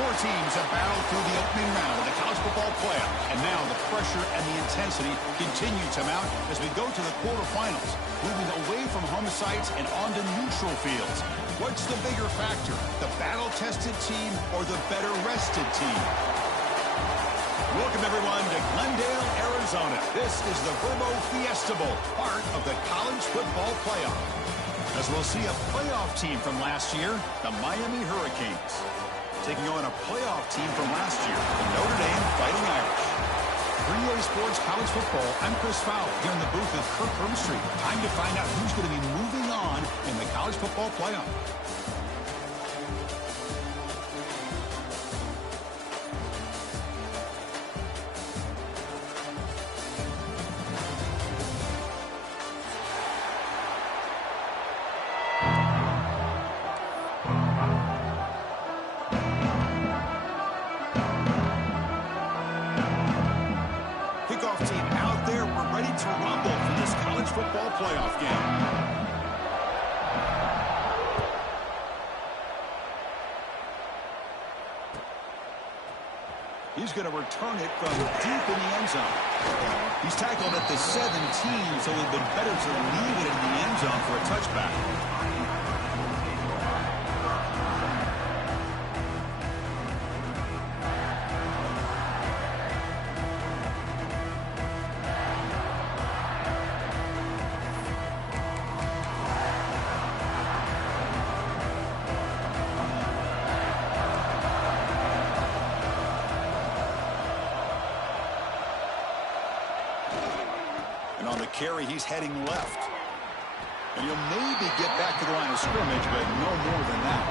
Four teams have battled through the opening round of the college football playoff, and now the pressure and the intensity continue to mount as we go to the quarterfinals, moving away from home sites and onto neutral fields. What's the bigger factor, the battle-tested team or the better-rested team? Welcome, everyone, to Glendale, Arizona. This is the Verbo Fiesta Bowl, part of the college football playoff. As we'll see a playoff team from last year, the Miami Hurricanes, taking on a playoff team from last year, the Notre Dame Fighting Irish. For EA Sports College Football, I'm Chris Fowler here in the booth with Kirk Herbstreit. Time to find out who's going to be moving on in the college football playoff. Playoff game. He's going to return it from deep in the end zone. He's tackled at the 17, so it would have been better to leave it in the end zone for a touchback. Carry, he's heading left. And he'll maybe get back to the line of scrimmage, but no more than that.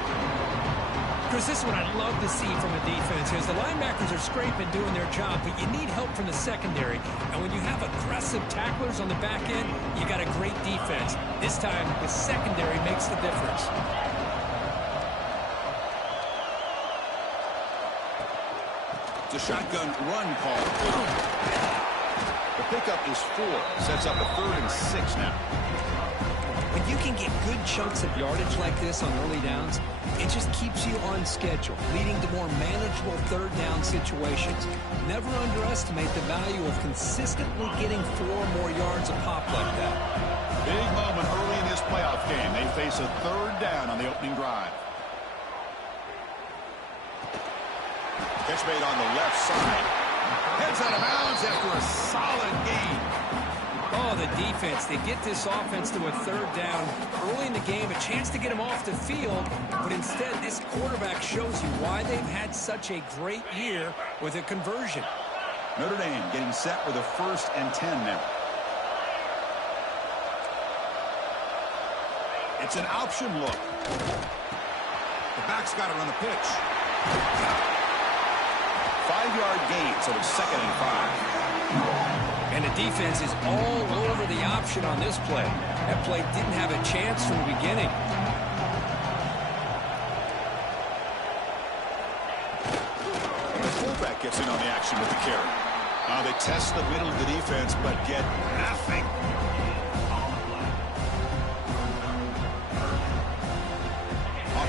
Chris, this is what I'd love to see from a defense is the linebackers are scraping, doing their job, but you need help from the secondary. And when you have aggressive tacklers on the back end, you got a great defense. This time, the secondary makes the difference. It's a shotgun run call. The pickup is 4. Sets up a 3rd and 6 now. When you can get good chunks of yardage like this on early downs, it just keeps you on schedule, leading to more manageable third down situations. Never underestimate the value of consistently getting 4 more yards a pop like that. Big moment early in this playoff game. They face a 3rd down on the opening drive. Catch made on the left side. Heads out of bounds after a solid gain. Oh, the defense. They get this offense to a 3rd down early in the game, a chance to get them off the field, but instead this quarterback shows you why they've had such a great year with a conversion. Notre Dame getting set with a 1st and 10 now. It's an option look. The back's got it on the pitch. 5-yard gain, so it's 2nd and 5. And the defense is all over the option on this play. That play didn't have a chance from the beginning. The fullback gets in on the action with the carry. They test the middle of the defense, but get nothing.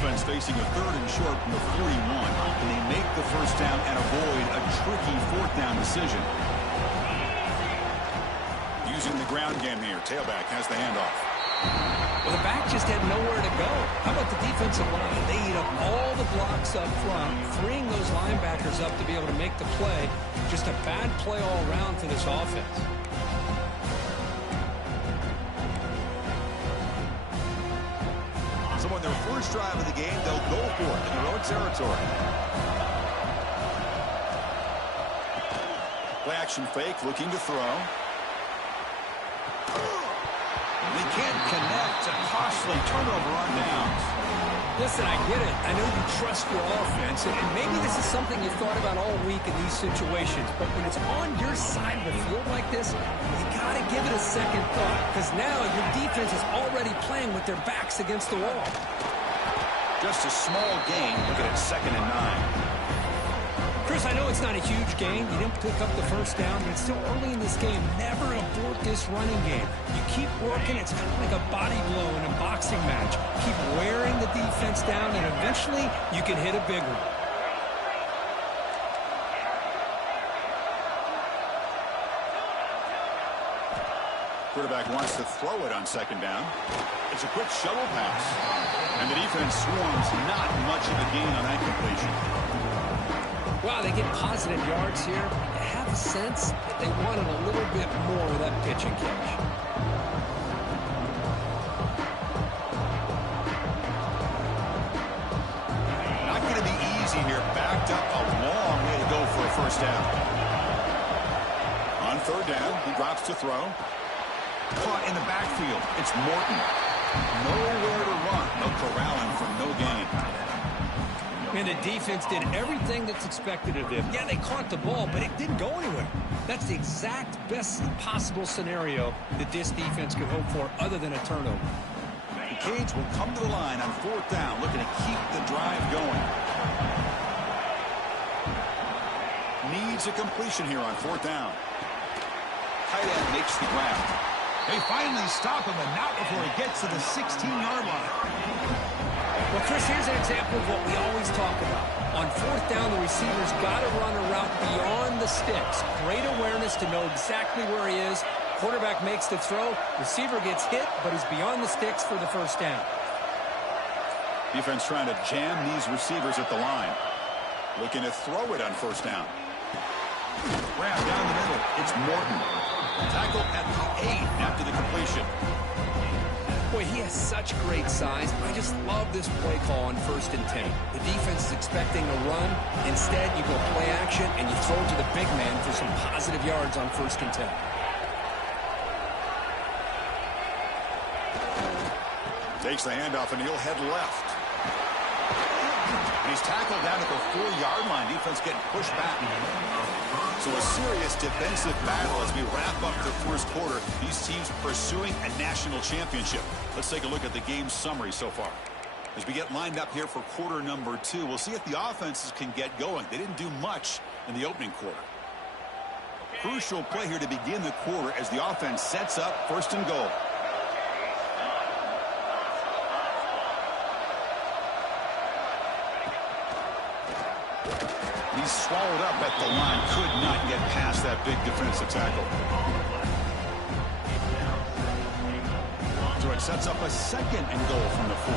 Offense facing a 3rd and short from the 41, and they make the 1st down and avoid a tricky 4th down decision. Using the ground game here, tailback has the handoff. Well, the back just had nowhere to go. How about the defensive line? They eat up all the blocks up front, freeing those linebackers up to be able to make the play. Just a bad play all around for this offense. So on their first drive of the game, they'll go for it in their own territory. Play action fake, looking to throw. They can't connect. A costly turnover on downs. Listen, I get it. I know you trust your offense, and maybe this is something you've thought about all week in these situations, but when it's on your side of the field like this, you got to give it a second thought, because now your defense is already playing with their backs against the wall. Just a small gain. Look at it, 2nd and 9. Chris, I know it's not a huge game. You didn't pick up the 1st down, but it's still early in this game. Never abort this running game. You keep working. It's kind of like a body blow in a boxing match. Keep wearing the defense down, and eventually you can hit a big one. Quarterback wants to throw it on second down. It's a quick shovel pass. And the defense swarms. Not much of a gain on that completion. Wow, they get positive yards here. I have a sense that they wanted a little bit more of that pitch and catch. Not going to be easy here. Backed up a long way to go for a first down. On third down, he drops to throw. Caught in the backfield. It's Morton. Nowhere to run. They'll corral him for no gain. And the defense did everything that's expected of them. Yeah, they caught the ball, but it didn't go anywhere. That's the exact best possible scenario that this defense could hope for other than a turnover. The Canes will come to the line on fourth down, looking to keep the drive going. Needs a completion here on fourth down. Tight end makes the grab. They finally stop him, and not before he gets to the 16-yard line. Well, Chris, here's an example of what we always talk about. On fourth down, the receiver's got to run a route beyond the sticks. Great awareness to know exactly where he is. Quarterback makes the throw. Receiver gets hit, but he's beyond the sticks for the first down. Defense trying to jam these receivers at the line. Looking to throw it on first down. Grab down the middle. It's Morton. Tackle at the 8 after the completion. Boy, he has such great size. I just love this play call on 1st and 10. The defense is expecting a run. Instead, you go play action, and you throw it to the big man for some positive yards on 1st and 10. Takes the handoff, and he'll head left. And he's tackled down at the 4-yard line. Defense getting pushed back. So a serious defensive battle as we wrap up the first quarter. These teams pursuing a national championship. Let's take a look at the game summary so far. As we get lined up here for quarter number 2, we'll see if the offenses can get going. They didn't do much in the opening quarter. Crucial play here to begin the quarter as the offense sets up 1st and goal. He's swallowed up at the line. Could not get past that big defensive tackle. So it sets up a 2nd and goal from the 4.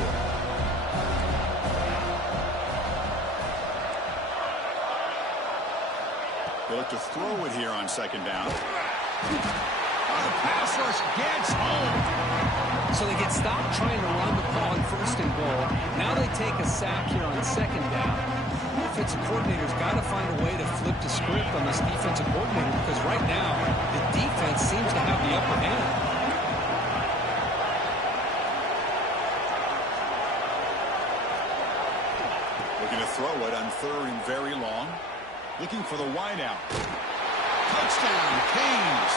They look to throw it here on 2nd down. The pass rush gets home. So they get stopped trying to run the ball on 1st and goal. Now they take a sack here on 2nd down. Offensive coordinator's got to find a way to flip the script on this defensive coordinator because right now the defense seems to have the upper hand. Looking to throw it on 3rd and very long. Looking for the wideout. Touchdown, Canes,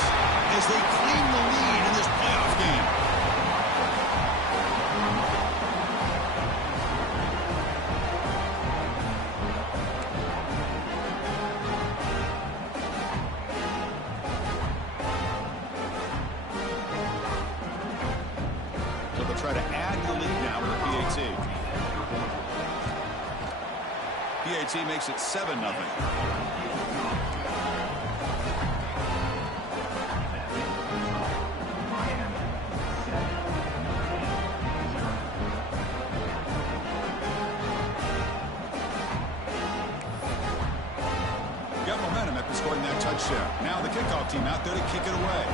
as they claim the lead in this playoff game. Try to add the lead now for PAT. PAT makes it 7-0. Got momentum after scoring that touchdown. Now the kickoff team out there to kick it away.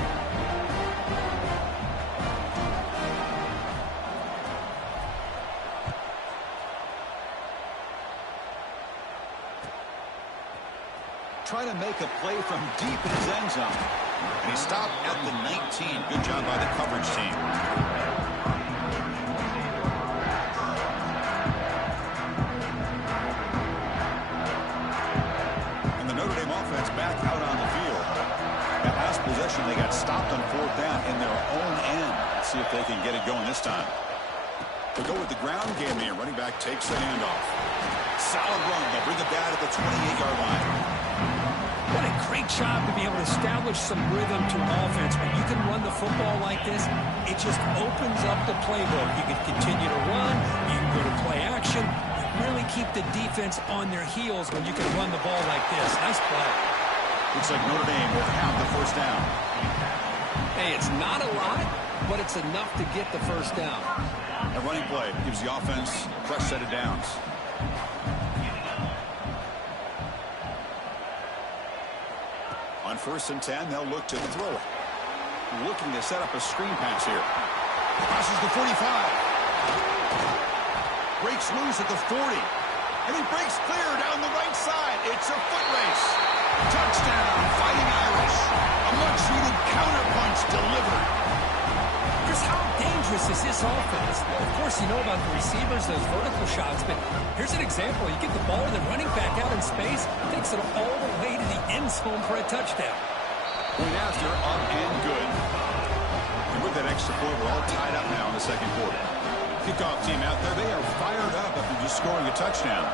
Trying to make a play from deep in his end zone. And he stopped at the 19. Good job by the coverage team. And the Notre Dame offense back out on the field. That last possession, they got stopped on 4th down in their own end. Let's see if they can get it going this time. They'll go with the ground game here. Running back takes the handoff. Solid run. They'll bring it down at the 28-yard line. What a great job to be able to establish some rhythm to an offense. When you can run the football like this, it just opens up the playbook. You can continue to run. You can go to play action. You really keep the defense on their heels when you can run the ball like this. Nice play. Looks like Notre Dame will have the first down. Hey, it's not a lot, but it's enough to get the first down. A running play gives the offense a fresh set of downs. On 1st and 10, they'll look to throw it. Looking to set up a screen pass here. Passes the 45. Breaks loose at the 40. And he breaks clear down the right side. It's a foot race. Touchdown, Fighting Irish. A much-needed counterpunch delivered. Chris, how dangerous is this offense? Well, of course, you know about the receivers, those vertical shots, but here's an example. You get the ball and the running back out in space, takes it all the way to the end zone for a touchdown. Point after, up and good. And with that extra point, we're all tied up now in the second quarter. Kickoff team out there, they are fired up after just scoring a touchdown.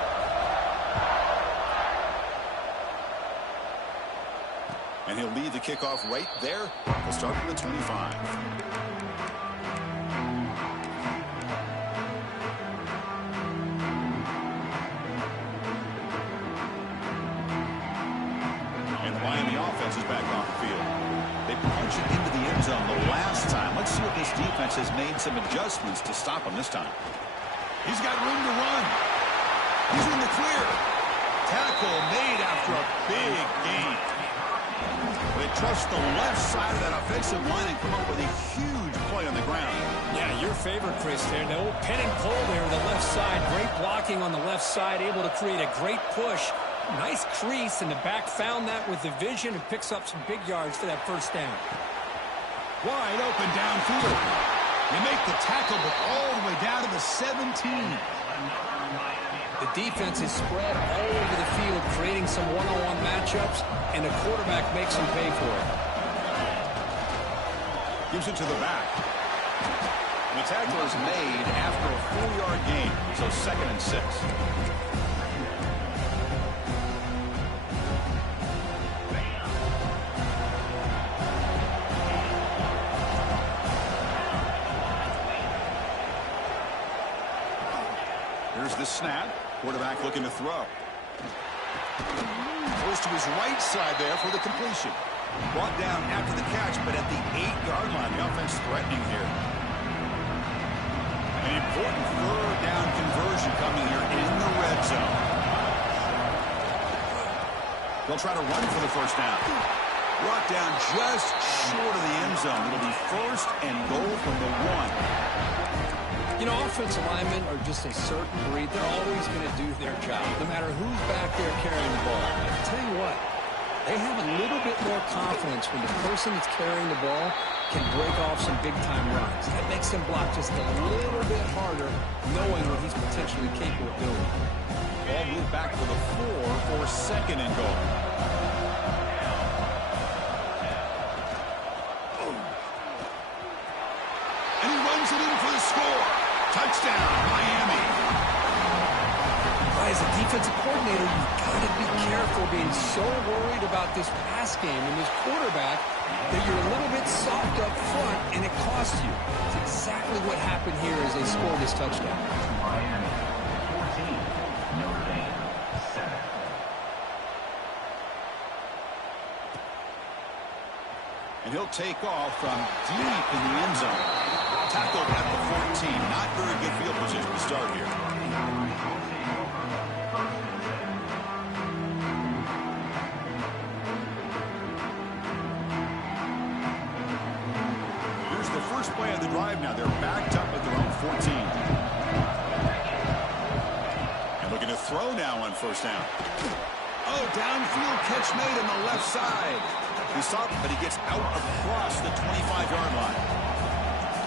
And he'll lead the kickoff right there. We'll start from the 25. And the Miami offense is back on the field. They punched it into the end zone the last time. Let's see if this defense has made some adjustments to stop him this time. He's got room to run. He's in the clear. Tackle made after a big gain. They trust the left side of that offensive line and come up with a huge play on the ground. Yeah, your favorite, Chris, there. The old pin and pull there on the left side. Great blocking on the left side, able to create a great push. Nice crease, and the back found that with the vision and picks up some big yards for that first down. Wide open downfield. They make the tackle, but all the way down to the 17. The defense is spread all over the field, creating some one-on-one matchups, and the quarterback makes them pay for it. Gives it to the back. The tackle is made after a 4-yard gain, so 2nd and 6. Here's the snap. Quarterback looking to throw. Throws to his right side there for the completion. Brought down after the catch, but at the 8-yard line, the offense threatening here. An important 3rd down conversion coming here in the red zone. They'll try to run for the first down. Brought down just short of the end zone. It'll be 1st and goal from the 1. You know, offensive linemen are just a certain breed. They're always going to do their job, no matter who's back there carrying the ball. I tell you what, they have a little bit more confidence when the person that's carrying the ball can break off some big-time runs. That makes them block just a little bit harder, knowing what he's potentially capable of doing. Ball moved back to the 4 for 2nd and goal. And he runs it in for the score. Touchdown, Miami. As a defensive coordinator, you've got to be careful being so worried about this pass game and this quarterback that you're a little bit soft up front and it costs you. It's exactly what happened here as they scored this touchdown. Miami 14, Notre Dame 7. And he'll take off from deep in the end zone. Tackled at the 14. Not very good field position to start here. Here's the first play of the drive now. They're backed up at their own 14. And looking to throw now on 1st down. Oh, downfield catch made on the left side. He stopped, but he gets out across the 25-yard line.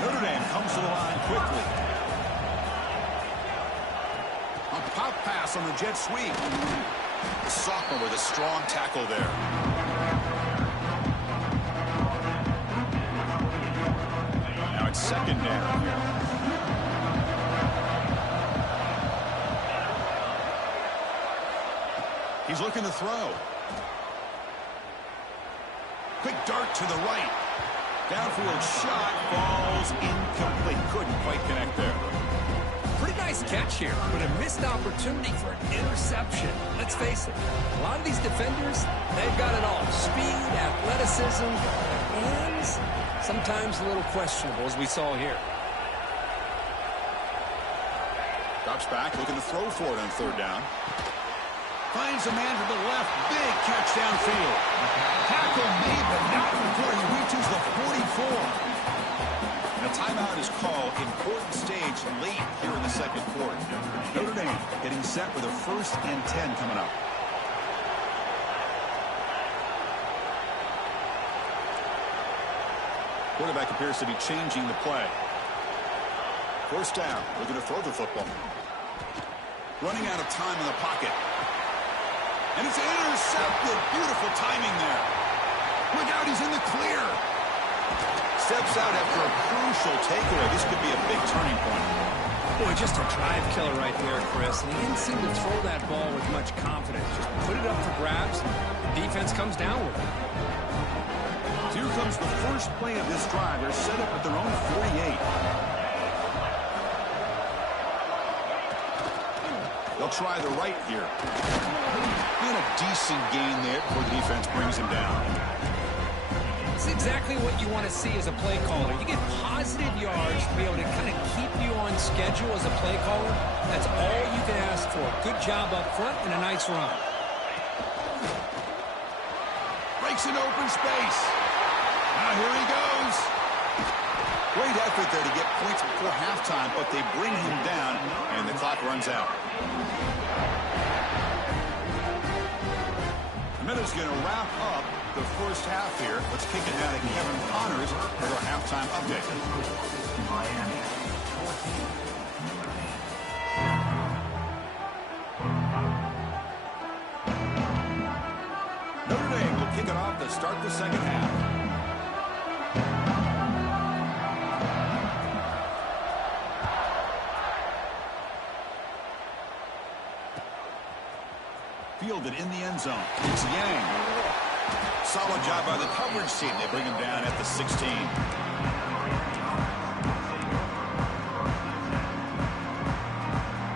Notre Dame comes to the line quickly. A pop pass on the jet sweep. The sophomore with a strong tackle there. Now it's 2nd down here. He's looking to throw. Quick dart to the right. Downfield shot falls incomplete. Couldn't quite connect there. Pretty nice catch here, but a missed opportunity for an interception. Let's face it, a lot of these defenders, they've got it all. Speed, athleticism, hands, Sometimes a little questionable, as we saw here. Drops back, looking to throw for it on third down. Finds a man to the left. Big catch downfield. Tackle made, but not before he reaches the 44. And a timeout is called. Important stage late here in the second quarter. Notre Dame getting set with a 1st and 10 coming up. Quarterback appears to be changing the play. 1st down. We're going to throw the football. Running out of time in the pocket. And it's intercepted. Beautiful timing there. Look out, he's in the clear. Steps out after a crucial takeaway. This could be a big turning point. Boy, just a drive killer right there, Chris. And he didn't seem to throw that ball with much confidence. Just put it up for grabs. The defense comes down with it. Here comes the first play of this drive. They're set up at their own 48. They'll try the right here. And a decent gain there before the defense brings him down. It's exactly what you want to see as a play caller. You get positive yards to be able to kind of keep you on schedule as a play caller. That's all you can ask for. Good job up front and a nice run. Breaks an open space. Now here he goes. Great effort there to get points before halftime, but they bring him down, and the clock runs out. The minute's going to wrap up the first half here. Let's kick it down to Kevin Connors for our halftime update. Miami 14. Notre Dame will kick it off to start the second half. Fielded in the end zone. It's Yang. Solid job by the coverage team. They bring him down at the 16.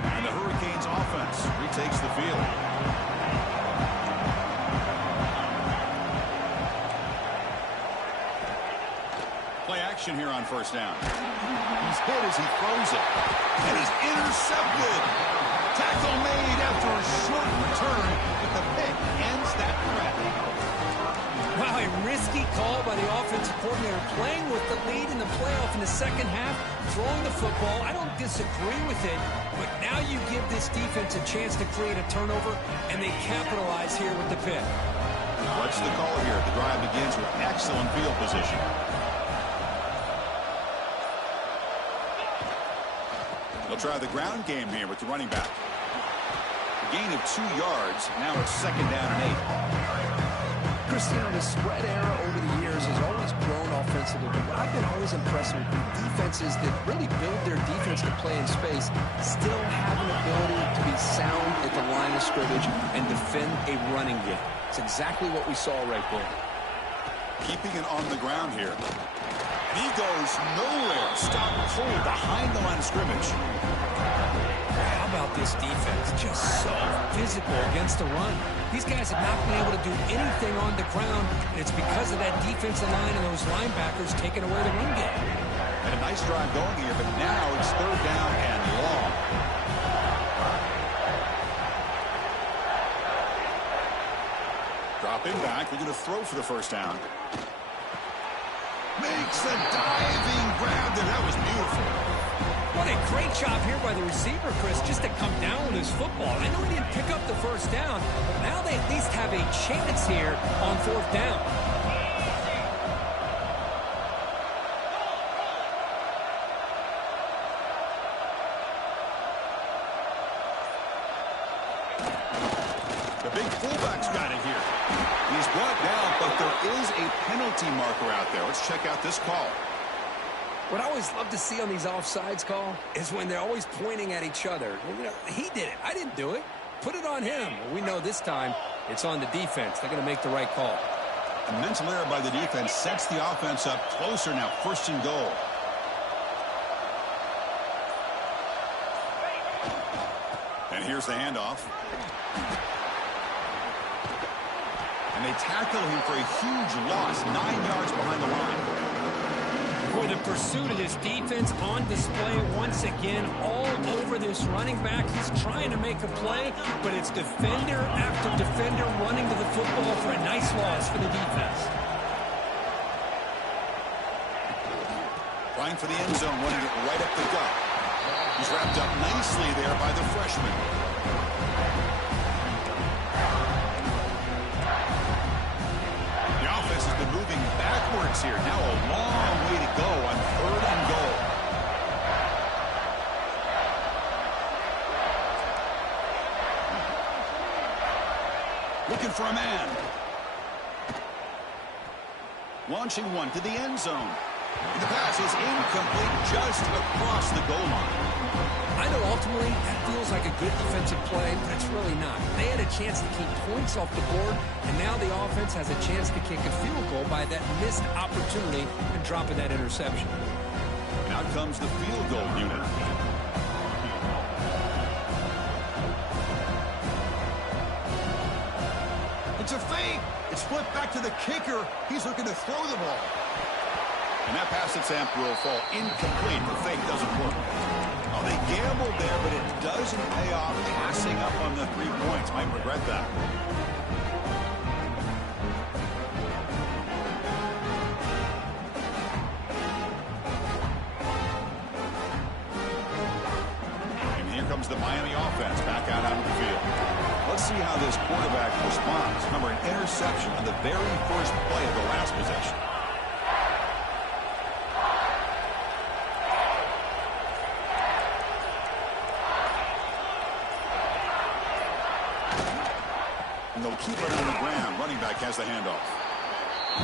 And the Hurricanes offense retakes the field. Play action here on 1st down. He's hit as he throws it. And he's intercepted. Tackle made after a short return, but the pick ends that threat. Wow, a risky call by the offensive coordinator, playing with the lead in the playoff in the second half, throwing the football. I don't disagree with it, but now you give this defense a chance to create a turnover, and they capitalize here with the pick. What's the call here? The drive begins with excellent field position. They'll try the ground game here with the running back. A gain of 2 yards. Now it's 2nd down and 8. Cristiano, the spread era over the years has always grown offensively. But what I've been always impressed with defenses that really build their defense to play in space still have an ability to be sound at the line of scrimmage and defend a running game. It's exactly what we saw right there. Keeping it on the ground here. And he goes nowhere. Stop cold behind the line of scrimmage. How about this defense? Just so physical against the run. These guys have not been able to do anything on the ground, and it's because of that defensive line and those linebackers taking away the run game. And a nice drive going here, but now it's 3rd down and long. Dropping back. We're going to throw for the 1st down. Makes a diving grab there. That was beautiful. What a great job here by the receiver, Chris, just to come down with his football. I know he didn't pick up the 1st down, but now they at least have a chance here on 4th down. The big fullback's got it here. He's brought down, but there is a penalty marker out there. Let's check out this call. What I always love to see on these offsides call is when they're always pointing at each other. You know, he did it. I didn't do it. Put it on him. Well, we know this time it's on the defense. They're going to make the right call. A mental error by the defense sets the offense up closer now. 1st and goal. And here's the handoff. And they tackle him for a huge loss, 9 yards behind the line. Boy, the pursuit of this defense on display once again all over this running back. He's trying to make a play, but it's defender after defender running to the football for a nice loss for the defense. Trying for the end zone, wanting it right up the gut. He's wrapped up nicely there by the freshman. The offense has been moving backwards here. Now a long way to go on 3rd and goal. Looking for a man. Launching one to the end zone. The pass is incomplete just across the goal line. I know ultimately that feels like a good defensive play, but it's really not. They had a chance to keep points off the board, and now the offense has a chance to kick a field goal by that missed opportunity and dropping that interception. And out comes the field goal unit. It's a fake. It's flipped back to the kicker. He's looking to throw the ball. And that pass attempt will fall incomplete. The fake doesn't work. Oh, they gambled there, but it doesn't pay off. Passing up on the 3 points. Might regret that. And here comes the Miami offense back out onto the field. Let's see how this quarterback responds. Remember, an interception on the very first play of the last possession. And they'll keep it on the ground. Running back has the handoff.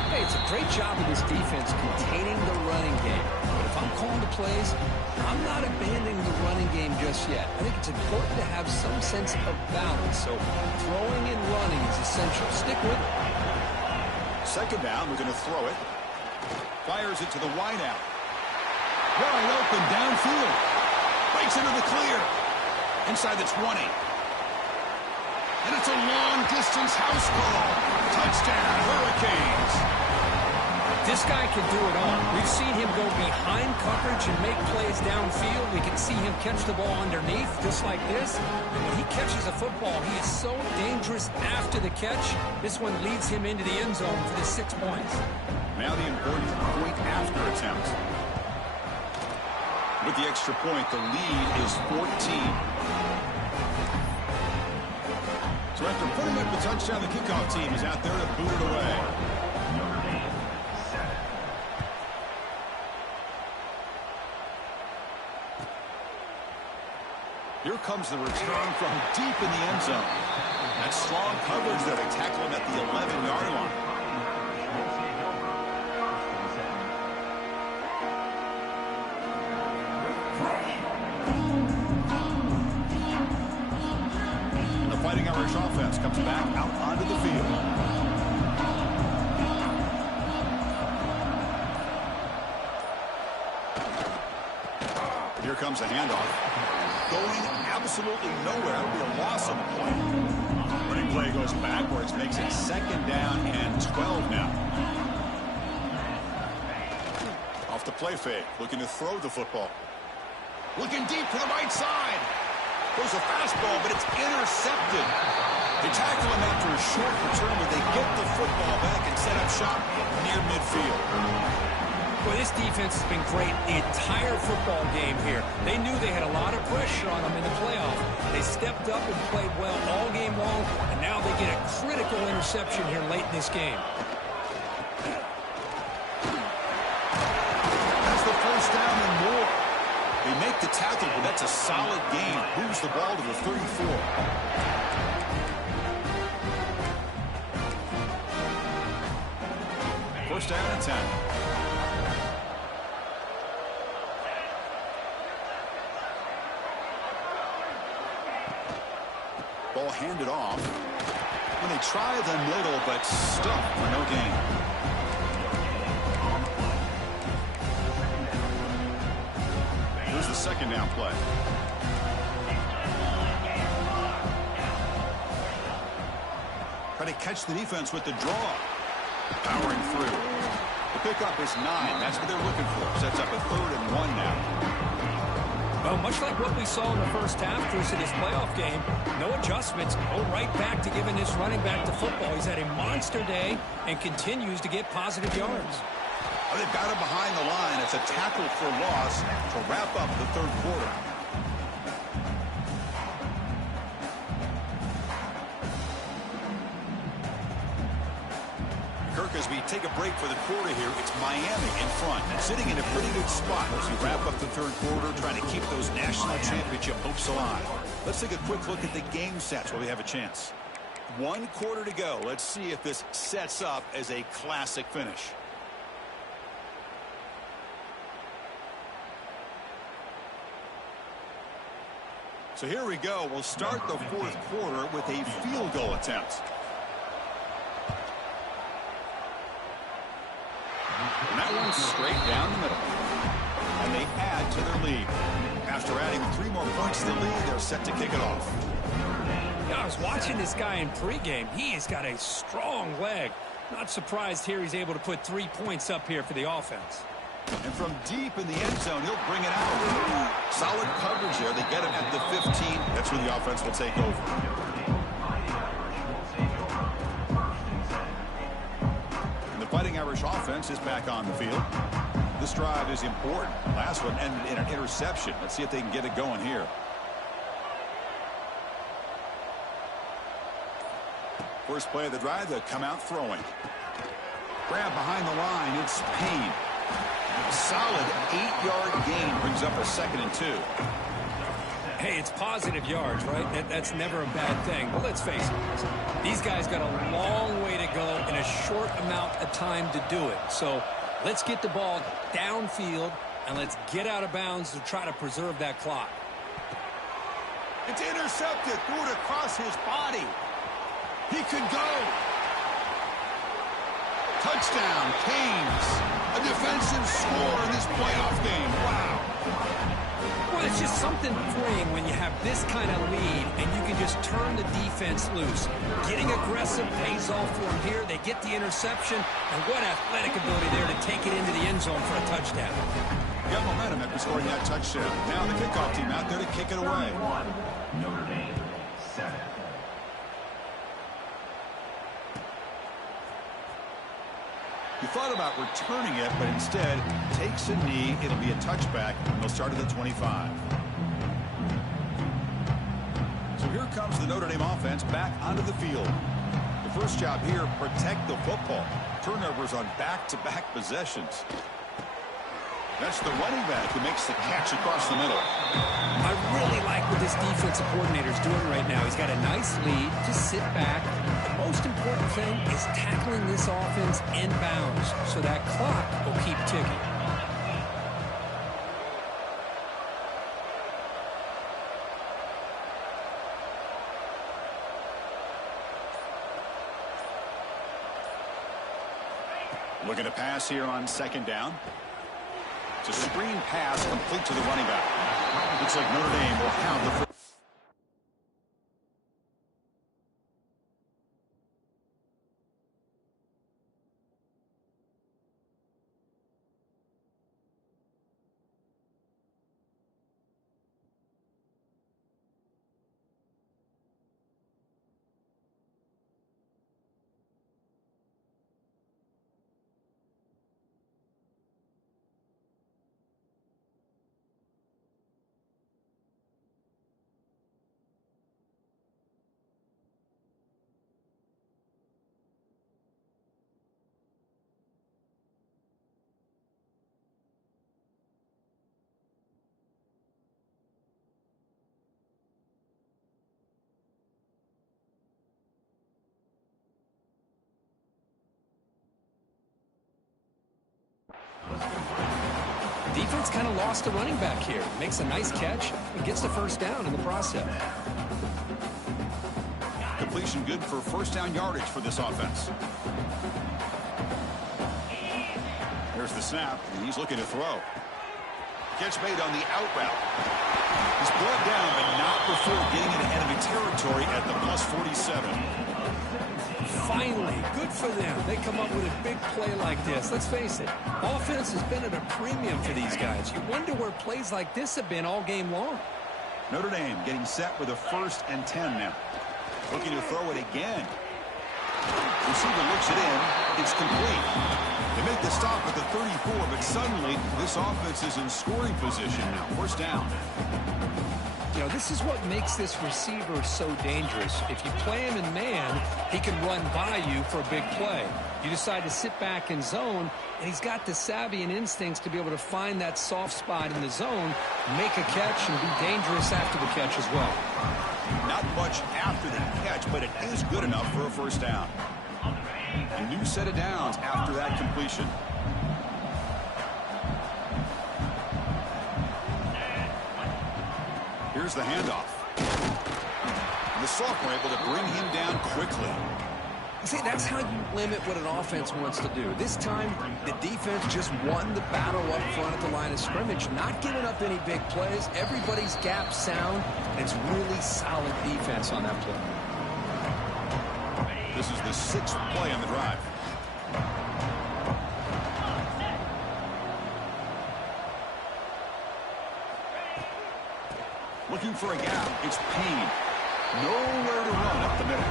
Hey, it's a great job of this defense containing the running game. But if I'm calling the plays, I'm not abandoning the running game just yet. I think it's important to have some sense of balance. So throwing and running is essential. Stick with it. Second down, we're going to throw it. Fires it to the wideout. Wide open downfield. Breaks into the clear. Inside the 20. And it's a long-distance house call. Touchdown, Hurricanes. This guy can do it all. We've seen him go behind coverage and make plays downfield. We can see him catch the ball underneath, just like this. And when he catches a football, he is so dangerous after the catch. This one leads him into the end zone for the 6 points. Now the important point after attempt. With the extra point, the lead is 14. So after putting up the touchdown, the kickoff team is out there to boot it away. Here comes the return from deep in the end zone. That strong coverage there. They tackle him at the 11-yard line. Fighting Irish offense comes back out onto the field. Here comes a handoff. Going absolutely nowhere. It'll be a loss of a play. Running play goes backwards, makes it 2nd down and 12 now. Off the play fake, looking to throw the football. Looking deep to the right side. Goes a fastball, but it's intercepted. They tackle him after a short return, but they get the football back and set up shop near midfield. Well, this defense has been great the entire football game here. They knew they had a lot of pressure on them in the playoff. They stepped up and played well all game long, and now they get a critical interception here late in this game. That's the first down and more. They make the tackle, but that's a solid gain. Moves the ball to the 34. First down and 10. Ball handed off. And they try the middle, but stuck for no gain. Here's the 2nd down play. Try to catch the defense with the draw. Powering through. The pickup is 9. That's what they're looking for. Sets up a 3rd and 1 now. Well, much like what we saw in the first half, Bruce, in this playoff game, no adjustments. Go right back to giving this running back to football. He's had a monster day and continues to get positive yards. Well, they've got him behind the line. It's a tackle for loss to wrap up the 3rd quarter. Kirk, as we take a break for the quarter here, it's Miami in front and sitting in a pretty good spot as we wrap up the 3rd quarter, trying to keep those national championship hopes alive. Let's take a quick look at the game sets while we have a chance. 1 quarter to go. Let's see if this sets up as a classic finish. So here we go. We'll start the 4th quarter with a field goal attempt. And that one's straight down the middle. And they add to their lead. After adding 3 more points to the lead, they're set to kick it off. Yeah, I was watching this guy in pregame. He's got a strong leg. Not surprised here he's able to put 3 points up here for the offense. And from deep in the end zone, he'll bring it out. Solid coverage there. They get him at the 15. That's where the offense will take over. And the Fighting Irish offense is back on the field. This drive is important. Last one ended in an interception. Let's see if they can get it going here. First play of the drive, they'll come out throwing. Grab behind the line. It's Payne. Solid 8-yard gain brings up a 2nd and 2. Hey, it's positive yards, right? That's never a bad thing. But let's face it, these guys got a long way to go in a short amount of time to do it. So let's get the ball downfield and let's get out of bounds to try to preserve that clock. It's intercepted. Threw it across his body. He could go. Touchdown, Canes. A defensive score in this playoff game. Wow. Well, it's just something freeing when you have this kind of lead and you can just turn the defense loose. Getting aggressive pays off for them here. They get the interception, and what athletic ability there to take it into the end zone for a touchdown. Got momentum after scoring that touchdown. Now the kickoff team out there to kick it away. Notre Dame 7. He thought about returning it, but instead takes a knee. It'll be a touchback, and they'll start at the 25. So here comes the Notre Dame offense back onto the field. The first job here, protect the football. Turnovers on back-to-back possessions. That's the running back who makes the catch across the middle. I really like what this defensive coordinator is doing right now. He's got a nice lead. Just sit back. The most important thing is tackling this offense inbounds so that clock will keep ticking. Looking to pass here on 2nd down. It's a screen pass complete to the running back. Looks like Notre Dame will have the first. Defense kind of lost the running back here. Makes a nice catch and gets the first down in the process. Completion good for first down yardage for this offense. There's the snap, and he's looking to throw. Catch made on the out route. He's brought down, but not before getting into enemy territory at the +47. finally, good for them. They come up with a big play like this. Let's face it, offense has been at a premium for these guys. You wonder where plays like this have been all game long. Notre Dame getting set with a 1st and 10 now. Looking to throw it again. Receiver looks it in. It's complete. They make the stop at the 34, but suddenly this offense is in scoring position now. 1st down. You know, this is what makes this receiver so dangerous. If you play him in man, he can run by you for a big play. You decide to sit back in zone, and he's got the savvy and instincts to be able to find that soft spot in the zone, make a catch, and be dangerous after the catch as well. Not much after the catch, but it is good enough for a 1st down. A new set of downs after that completion. Here's the handoff. And the sophomore able to bring him down quickly. See, that's how you limit what an offense wants to do. This time, the defense just won the battle up front at the line of scrimmage, not giving up any big plays. Everybody's gap sound, and it's really solid defense on that play. This is the 6th play on the drive. Looking for a gap. It's Payne. Nowhere to run up the middle.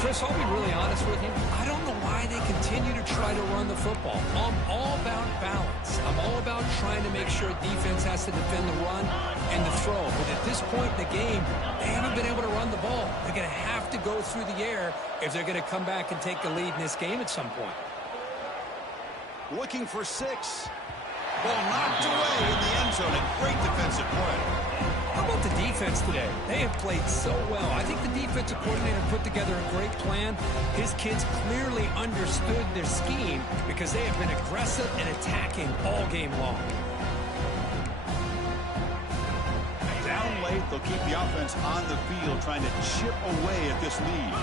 Chris, I'll be really honest with you. I don't know why they continue to try to run the football. I'm all about balance. I'm all about trying to make sure defense has to defend the run and the throw. But at this point in the game, they haven't been able to run the ball. They're going to have to go through the air if they're going to come back and take the lead in this game at some point. Looking for 6. Ball knocked away in the end zone. A great defensive play. How about the defense today? They have played so well. I think the defensive coordinator put together a great plan. His kids clearly understood their scheme because they have been aggressive and attacking all game long. Down late, they'll keep the offense on the field trying to chip away at this lead.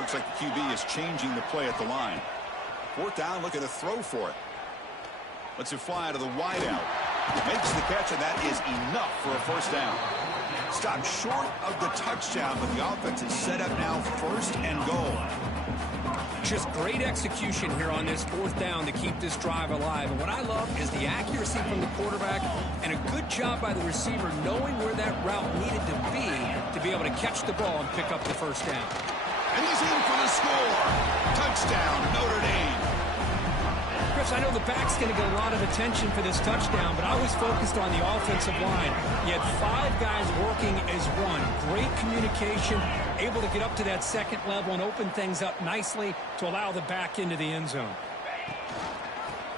Looks like the QB is changing the play at the line. 4th down, look at the throw for it. Lets it fly out of the wideout. Makes the catch, and that is enough for a 1st down. Stopped short of the touchdown, but the offense is set up now 1st and goal. Just great execution here on this 4th down to keep this drive alive. And what I love is the accuracy from the quarterback and a good job by the receiver knowing where that route needed to be able to catch the ball and pick up the 1st down. And he's in for the score. Touchdown, Notre Dame. Chris, I know the back's going to get a lot of attention for this touchdown, but I was focused on the offensive line. You had 5 guys working as one. Great communication, able to get up to that 2nd level and open things up nicely to allow the back into the end zone.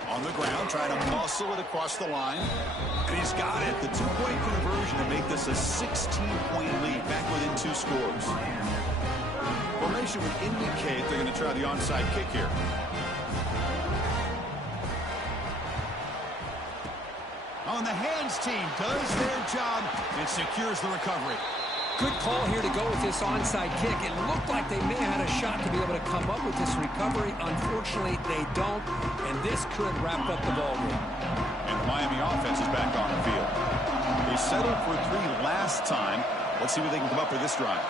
On the ground, trying to muscle it across the line. And he's got it. The 2-point conversion to make this a 16-point lead, back within 2 scores. Formation would indicate they're going to try the onside kick here. On the hands team does their job and secures the recovery. Good call here to go with this onside kick. It looked like they may have had a shot to be able to come up with this recovery. Unfortunately, they don't, and this could wrap up the ball game. And the Miami offense is back on the field. They settled for 3 last time. Let's see what they can come up with this drive.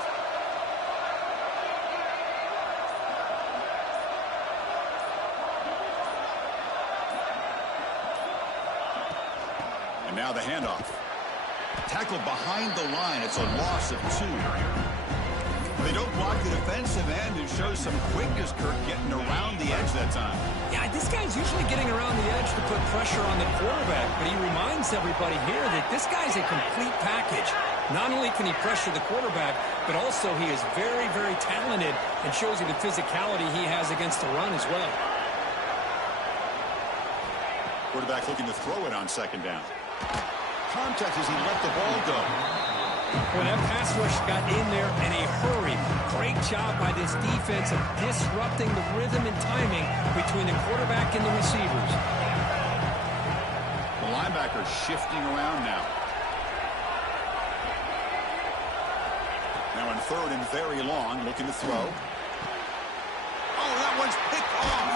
And now the handoff. Tackled behind the line. It's a loss of 2. They don't block the defensive end and show some quickness, Kirk, getting around the edge that time. Yeah, this guy's usually getting around the edge to put pressure on the quarterback, but he reminds everybody here that this guy's a complete package. Not only can he pressure the quarterback, but also he is very, very talented and shows you the physicality he has against the run as well. Quarterback looking to throw it on 2nd down. Contact as he let the ball go. Well, that pass rush got in there in a hurry. Great job by this defense of disrupting the rhythm and timing between the quarterback and the receivers. The linebacker shifting around now. Now in 3rd and very long, looking to throw. Oh, that one's picked off.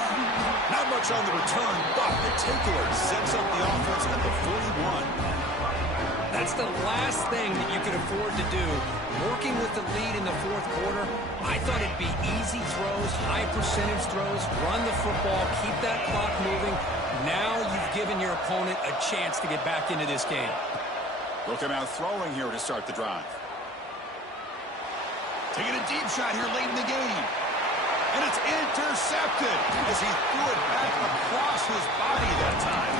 Not much on the return, but the takeaway sets up the offense at the 41. That's the last thing that you could afford to do. Working with the lead in the fourth quarter, I thought it'd be easy throws, high percentage throws, run the football, keep that clock moving. Now you've given your opponent a chance to get back into this game. They'll come out throwing here to start the drive. Taking a deep shot here late in the game. And it's intercepted as he threw it back across his body that time.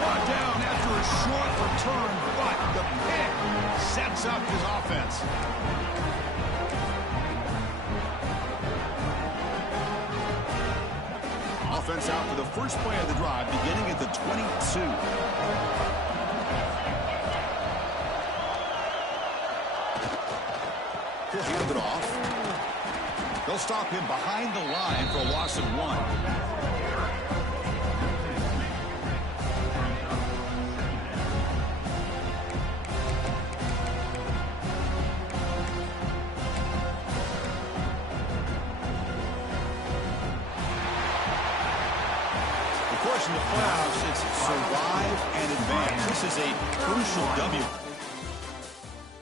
Brought down after a short return, but the pick sets up his offense. Offense out for the first play of the drive, beginning at the 22. He'll hand it off. They'll stop him behind the line for a loss of 1. In the playoffs, it's survive and advance. This is a crucial W.